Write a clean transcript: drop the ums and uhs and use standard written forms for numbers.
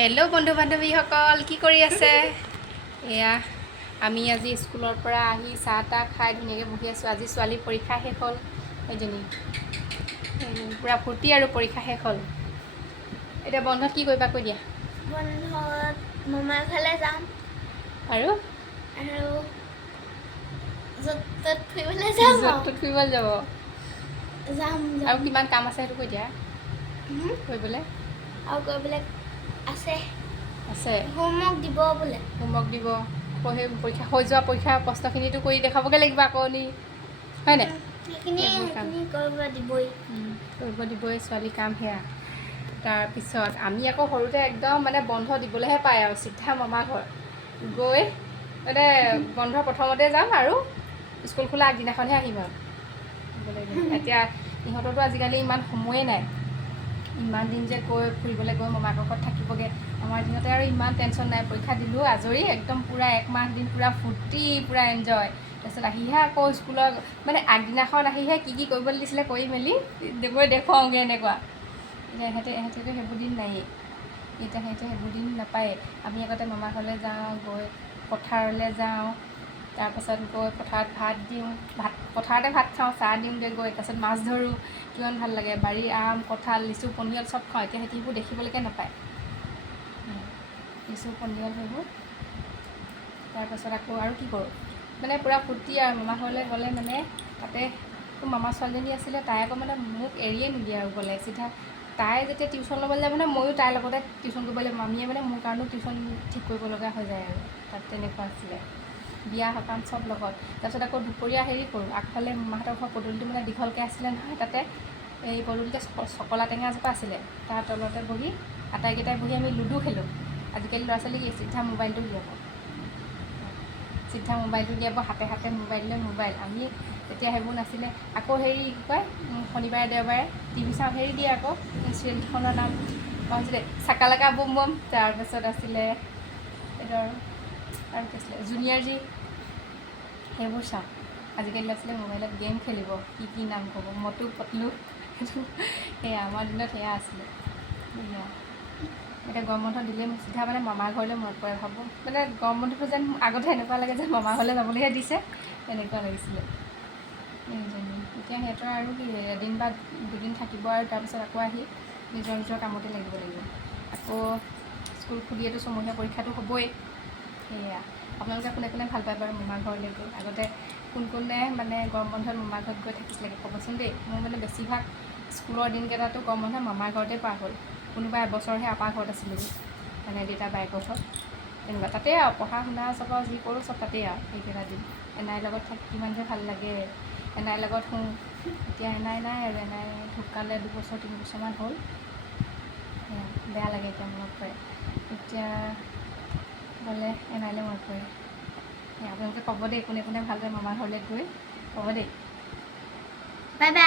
Hello' বন্ধু বান্ধৱীসকল, কি কৰি আছে? এয়া আমি আজি স্কুলৰ পৰা আহি চাহ তাহ খাই ধুনীয়াকৈ বহি আছোঁ। আজি ছোৱালীৰ পৰীক্ষা শেষ হ'ল। সেইজনী পূৰা ফূৰ্তি আৰু পৰীক্ষা শেষ হ'ল। এতিয়া বন্ধত কি কৰিবা কৈ দিয়া। বন্ধত মামাৰ ঘৰলৈ যাম আৰু য'ত ত'ত ফুৰিবলৈ যাম য'ত ত'ত ফুৰিবলৈ যাব। যাম আৰু কিমান কাম আছে সেইটো কৈ দিয়া কৰিবলৈ। আৰু কৰিবলৈ আছে আছে হোমৱৰ্ক দিব বোলে। হোমৱৰ্ক দিব। পঢ়ি পৰীক্ষা হৈ যোৱা পৰীক্ষা প্ৰশ্নখিনিতো কৰি দেখাবগৈ লাগিব আকৌ নি, হয় নাই? সেইখিনি কৰিব দিবই। কৰিব দিবই, ছোৱালী কাম সেয়া। তাৰপিছত আমি আকৌ সৰুতে একদম মানে বন্ধ দিবলৈহে পায় আৰু চিধা মামা ঘৰ গৈ মানে বন্ধ প্ৰথমতে যাম আৰু স্কুল খোলা আগদিনাখনহে আহিম আৰু। এতিয়া ইহঁতৰতো আজিকালি ইমান সময়ে নাই, ইমান দিন যে ফুৰিবলৈ গৈ মামাকৰ ঘৰত থাকিবগৈ। আমাৰ দিনতে আৰু ইমান টেনশ্যন নাই, পৰীক্ষা দিলোঁ আজৰি একদম পূৰা একমাহ দিন পূৰা ফূৰ্তি পূৰা এনজয়। তাৰপিছত আহিহে আকৌ স্কুলৰ মানে আগদিনাখন আহিহে কি কি কৰিবলৈ দিছিলে কৰি মেলি দেখুৱাওঁগৈ এনেকুৱা। ইহঁতেতো সেইবোৰ দিন নায়েই। এতিয়া সেইবোৰ দিন নাপায়েই। আমি আগতে মামা ঘৰলৈ যাওঁ, গৈ পথাৰলৈ যাওঁ, তাৰপাছত গৈ পথাৰত ভাত দিওঁ, পথাৰতে ভাত খাওঁ, চাহ দিওঁগৈ গৈ, তাৰপিছত মাছ ধৰোঁ। কিমান ভাল লাগে, বাৰীৰ আম কঁঠাল লিচু পনিয়ল চব খাওঁ। এতিয়া সেইবোৰ দেখিবলৈকে নাপায়, লিচু পনিয়ল সেইবোৰ। তাৰপাছত আকৌ আৰু কি কৰোঁ মানে পূৰা ফূৰ্তি আৰু মামা ঘৰলৈ গ'লে মানে তাতে মামা ছোৱালীজনী আছিলে, তাই আকৌ মানে মোক এৰিয়ে নিদিয়ে আৰু গ'লে চিধা। তাই যেতিয়া টিউশ্যন ল'বলৈ যাব মানে ময়ো তাইৰ লগতে টিউশ্যন কৰিব লাগিব। মামীয়ে মানে মোৰ কাৰণেও টিউশ্যন ঠিক কৰিব লগা হৈ যায় আৰু তাত তেনেকুৱা আছিলে। বিয়া সকাম চব লগত। তাৰপিছত আকৌ দুপৰীয়া হেৰি কৰোঁ, আগফালে মামাহঁতৰ ঘৰ পদূলিটো মানে দীঘলকৈ আছিলে নহয়, তাতে এই পদূলিতে চকলা টেঙা এজোপা আছিলে, তাৰ তলতে বহি আটাইকেইটাই বহি আমি লুডু খেলোঁ। আজিকালি ল'ৰা ছোৱালীক চিধা মোবাইলটো উলিয়াব, হাতে হাতে মোবাইল লৈ মোবাইল। আমি তেতিয়া সেইবোৰ নাছিলে। আকৌ হেৰি কি কয়, শনিবাৰে দেওবাৰে টিভি চাওঁ, হেৰি দিয়ে আকৌ চিৰিয়েলখনৰ নাম পাহৰিছিলে, চাকা লাকা বুম বুম। তাৰপাছত আছিলে এইটো আৰু কি আছিলে, জুনিয়ৰ জি, সেইবোৰ চাওঁ। আজিকালি ল'ৰা ছোৱালীয়ে মোবাইলত গেম খেলিব, কি নাম ক'ব, মটু পটলু, সেয়া আমাৰ দিনত সেয়া আছিলে। এতিয়া গৰম বন্ধ দিলেই মোক চিধা মানে মামাৰ ঘৰলৈ মনত পৰে। ভাবোঁ মানে গৰম বন্ধটো যেন আগতে এনেকুৱা লাগে যেন মামাৰ ঘৰলৈ যাবলৈহে দিছে, এনেকুৱা লাগিছিলে। এতিয়া সিহঁতৰ আৰু কি এদিন বা দুদিন থাকিব আৰু তাৰপিছত আকৌ আহি নিজৰ নিজৰ কামতে লাগিব। আকৌ স্কুল খুলিয়েতো ছমহীয়া পৰীক্ষাটো হ'বই। সেয়া আপোনালোকে কোনে কোনে ভাল পায় বাৰু মামাৰ ঘৰলৈ গৈ? আগতে কোনে মানে গৰম বন্ধত মামাৰ ঘৰত গৈ থাকিছিলেগৈ ক'বচোন দেই। মোৰ মানে বেছিভাগ স্কুলৰ দিনকেইটাতো গৰম বন্ধ মামাৰ ঘৰতে পাৰ হ'ল। কোনোবা এবছৰহে আপাৰ ঘৰত আছিলোগৈ, মানে দেউতা বায়েকৰ ঘৰত তেনেকুৱা। তাতেই আৰু পঢ়া শুনা চব আৰু যি কৰোঁ চব তাতেই আৰু সেইকেইটা দিন। এনাইৰ লগত থাকি কিমান যে ভাল লাগে, এনাইৰ লগত শুওঁ। এতিয়া এনাই নাই আৰু, এনাই ঢুকালে 2 বছৰ 3 বছৰমান হ'ল। বেয়া লাগে এতিয়া মনত পৰে। এতিয়া গ'লে এনাইলৈ মনত পৰে। আপোনালোকে ক'ব দেই কোনে কোনে ভাল পায় মামাৰ ঘৰলৈ গৈ, ক'ব দেই। Bye bye.